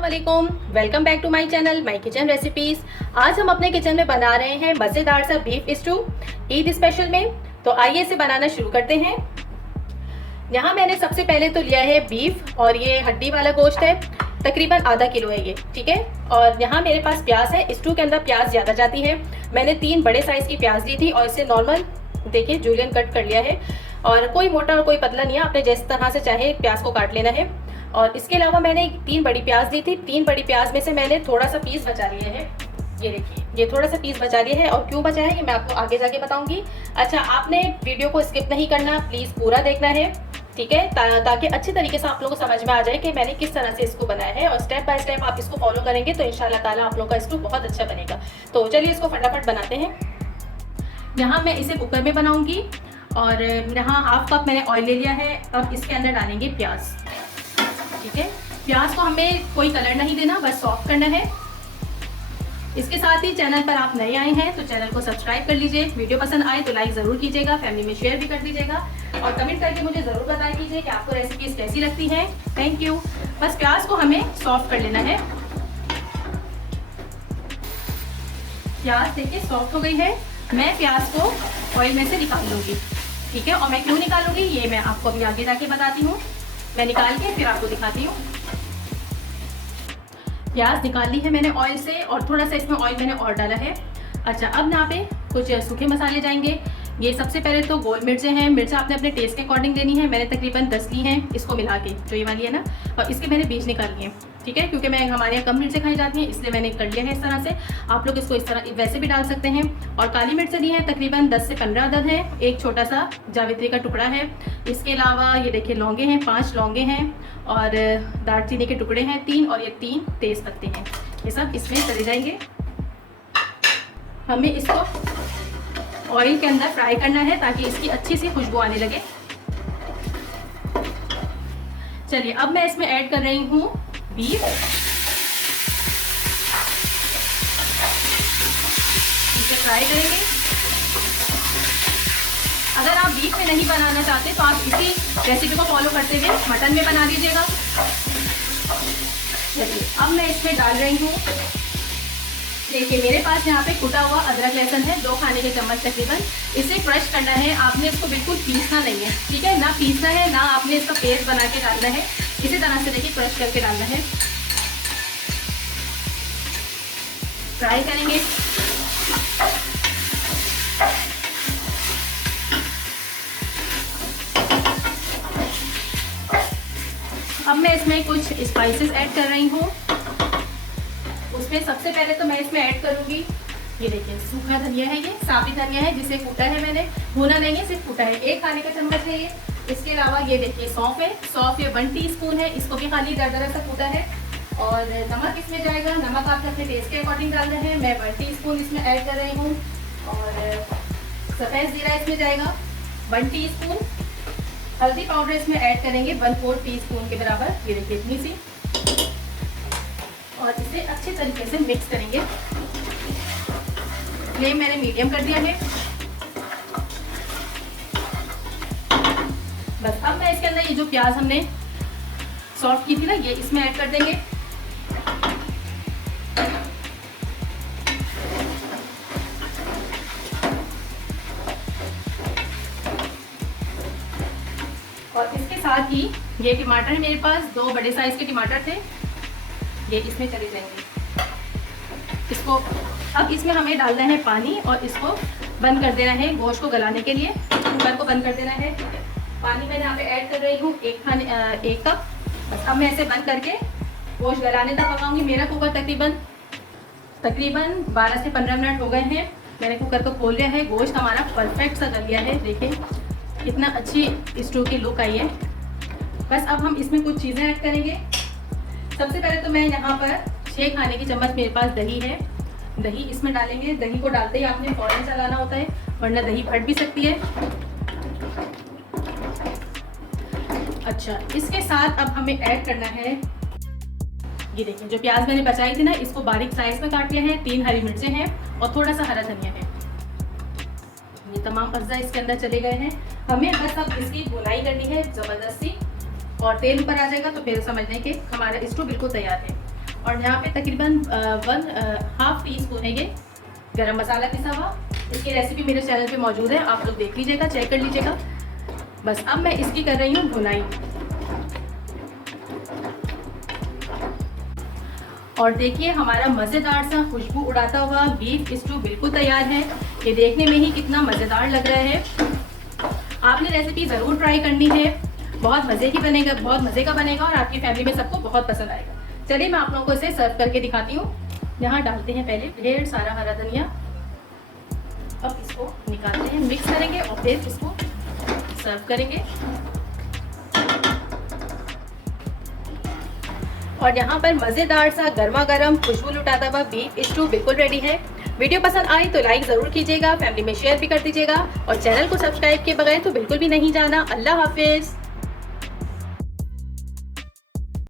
अस्सलामुअलैकुम, welcome back to my channel my kitchen recipes. आज हम अपने किचन में बना रहे हैं मज़ेदार सा बीफ स्टू ईद स्पेशल में। तो आइए इसे बनाना शुरू करते हैं। यहाँ मैंने सबसे पहले तो लिया है बीफ और ये हड्डी वाला गोश्त है, तकरीबन आधा किलो है ये, ठीक है। और यहाँ मेरे पास प्याज है, स्टू के अंदर प्याज ज़्यादा जाती है। मैंने 3 बड़े साइज़ की प्याज ली थी और इसे नॉर्मल देखिए जूलियन कट कर लिया है। और कोई मोटा और कोई पतला नहीं है, आपने जिस तरह से चाहे प्याज को काट लेना है। और इसके अलावा मैंने 3 बड़ी प्याज ली थी। 3 बड़ी प्याज में से मैंने थोड़ा सा पीस बचा लिया है, ये देखिए, ये थोड़ा सा पीस बचा लिया है। और क्यों बचा है ये मैं आपको आगे जाके बताऊंगी। अच्छा, आपने वीडियो को स्किप नहीं करना, प्लीज़ पूरा देखना है, ठीक है, ताकि अच्छी तरीके से आप लोगों को समझ में आ जाए कि मैंने किस तरह से इसको बनाया है। और स्टेप बाय स्टेप आप इसको फॉलो करेंगे तो इंशाल्लाह ताला आप लोगों का स्टू बहुत अच्छा बनेगा। तो चलिए इसको फटाफट बनाते हैं। यहाँ मैं इसे कुकर में बनाऊंगी और यहाँ हाफ कप मैंने ऑयल ले लिया है। अब इसके अंदर डालेंगे प्याज, ठीक है। प्याज को हमें कोई कलर नहीं देना, बस सॉफ्ट करना है। इसके साथ ही चैनल पर आप नए आए हैं तो चैनल को सब्सक्राइब कर लीजिए। वीडियो पसंद आए तो लाइक ज़रूर कीजिएगा, फैमिली में शेयर भी कर दीजिएगा और कमेंट करके मुझे ज़रूर बता दीजिए कि आपको रेसिपीज कैसी लगती हैं। Thank you. बस प्याज को हमें सॉफ्ट कर लेना है। प्याज देखिए सॉफ्ट हो गई है। मैं प्याज को ऑयल में से निकाल लूँगी, ठीक है। और मैं क्यों निकालूंगी ये मैं आपको अभी आगे जाके बताती हूँ। मैं निकाल के फिर आपको दिखाती हूँ। प्याज निकाल ली है मैंने ऑयल से और थोड़ा सा इसमें ऑयल मैंने और डाला है। अच्छा, अब यहाँ पे कुछ सूखे मसाले जाएंगे। ये सबसे पहले तो गोल मिर्चें हैं। मिर्चा आपने अपने टेस्ट के अकॉर्डिंग लेनी है। मैंने तकरीबन 10 ली हैं इसको मिला के, जो ये वाली है ना। और इसके मैंने बीज निकाल लिए, ठीक है, क्योंकि हमारे यहाँ कम मिर्चें खाई जाती हैं इसलिए मैंने कर लिया है इस तरह से। आप लोग इसको इस तरह वैसे भी डाल सकते हैं। और काली मिर्च ली है तकरीबन 10 से 15 अदद है। एक छोटा सा जावित्री का टुकड़ा है। इसके अलावा ये देखिए लौंगे हैं, 5 लौंगे हैं और दालचीनी के टुकड़े हैं 3 और ये 3 तेज़ पत्ते हैं। ये सब इसमें चले जाएंगे। हमें इसको ऑयल के अंदर फ्राई करना है ताकि इसकी अच्छी सी खुशबू आने लगे। चलिए अब मैं इसमें ऐड कर रही हूँ बीफ। इसे फ्राई करेंगे। अगर आप बीफ में नहीं बनाना चाहते तो आप इसी रेसिपी को फॉलो करते हुए मटन में बना दीजिएगा। चलिए अब मैं इसमें डाल रही हूँ, देखिए मेरे पास यहाँ पे कुटा हुआ अदरक लहसुन है, 2 खाने के चम्मच तकरीबन। इसे क्रश करना है, आपने इसको बिल्कुल पीसना नहीं है, ठीक है, ना पीसना है ना आपने इसका पेस्ट बना के डालना है। इसी तरह से देखिए क्रश करके डालना है। फ्राई करेंगे। अब मैं इसमें कुछ स्पाइसेस ऐड कर रही हूँ। उसमें सबसे पहले तो मैं इसमें ऐड करूँगी, ये देखिए सूखा धनिया है, ये साबुत धनिया है जिसे कूटा है मैंने, भुना नहीं है, सिर्फ कूटा है। 1 खाने का चम्मच है ये। इसके अलावा ये देखिए सौंफ है, सौंफ ये 1 टीस्पून है, इसको भी खाली दरदरा सा कूटा है। और नमक इसमें जाएगा, नमक आप अपने टेस्ट के अकॉर्डिंग डालना है। मैं 1 टीस्पून इसमें ऐड कर रही हूँ। और सफ़ेद ज़ीरा इसमें जाएगा 1 टीस्पून। हल्दी पाउडर इसमें ऐड करेंगे 1/4 टीस्पून के बराबर, ये देखिए इतनी सी। और इसे अच्छे तरीके से मिक्स करेंगे। फ्लेम मैंने मीडियम कर दिया है। बस अब मैं इसके अंदर ये जो प्याज हमने सॉफ्ट की थी ना, ये इसमें ऐड कर देंगे। और इसके साथ ही ये टमाटर है मेरे पास, 2 बड़े साइज के टमाटर थे, ये इसमें चले जाएंगे। इसको अब इसमें हमें डालना है पानी और इसको बंद कर देना है गोश्त को गलाने के लिए। कुकर को बंद कर देना है। पानी मैंने यहाँ पे ऐड कर रही हूँ 1 कप। बस अब मैं इसे बंद करके गोश्त गलाने तक पकाऊंगी। मेरा कुकर तकरीबन 12 से 15 मिनट हो गए हैं। मैंने कुकर को खोल लिया है। गोश्त हमारा परफेक्ट सा गल गया है, देखिए कितना अच्छी स्टू की लुक आई है। बस अब हम इसमें कुछ चीज़ें ऐड करेंगे। सबसे पहले तो मैं यहाँ पर 6 खाने की चम्मच मेरे पास दही है, दही इसमें डालेंगे। दही को डालते ही आपने फ़ौरन चलाना होता है वरना दही फट भी सकती है। अच्छा, इसके साथ अब हमें ऐड करना है, ये देखिए जो प्याज मैंने बचाई थी ना, इसको बारीक साइज में काट लिया है। 3 हरी मिर्चें हैं और थोड़ा सा हरा धनिया है। ये तमाम अज्जा इसके अंदर चले गए हैं। हमें बस अब इसकी भुनाई करनी है ज़बरदस्ती और तेल ऊपर आ जाएगा तो फिर समझ लें कि हमारा स्टू बिल्कुल तैयार है। और यहाँ पे तकरीबन 1/2 टीस्पून है ये गरम मसाला पिसा हुआ। इसकी रेसिपी मेरे चैनल पे मौजूद है, आप लोग देख लीजिएगा, चेक कर लीजिएगा। बस अब मैं इसकी कर रही हूँ भुनाई। और देखिए हमारा मज़ेदार सा खुशबू उड़ाता हुआ बीफ स्टू बिल्कुल तैयार है। ये देखने में ही कितना मज़ेदार लग रहा है। आपने रेसिपी ज़रूर ट्राई करनी है, बहुत मज़े की बनेगा, बहुत मज़े का बनेगा और आपकी फैमिली में सबको बहुत पसंद आएगा। चलिए मैं आप लोगों को इसे सर्व करके दिखाती हूँ। यहाँ डालते हैं पहले ढेर सारा हरा धनिया। अब इसको निकालते हैं, मिक्स करेंगे और फिर इसको सर्व करेंगे। और यहाँ पर मज़ेदार सा गर्मा गर्म खुशबू लुटाता हुआ बीफ स्टू बिल्कुल रेडी है। वीडियो पसंद आई तो लाइक ज़रूर कीजिएगा, फैमिली में शेयर भी कर दीजिएगा और चैनल को सब्सक्राइब किए बगैर तो बिल्कुल भी नहीं जाना। अल्लाह हाफिज़।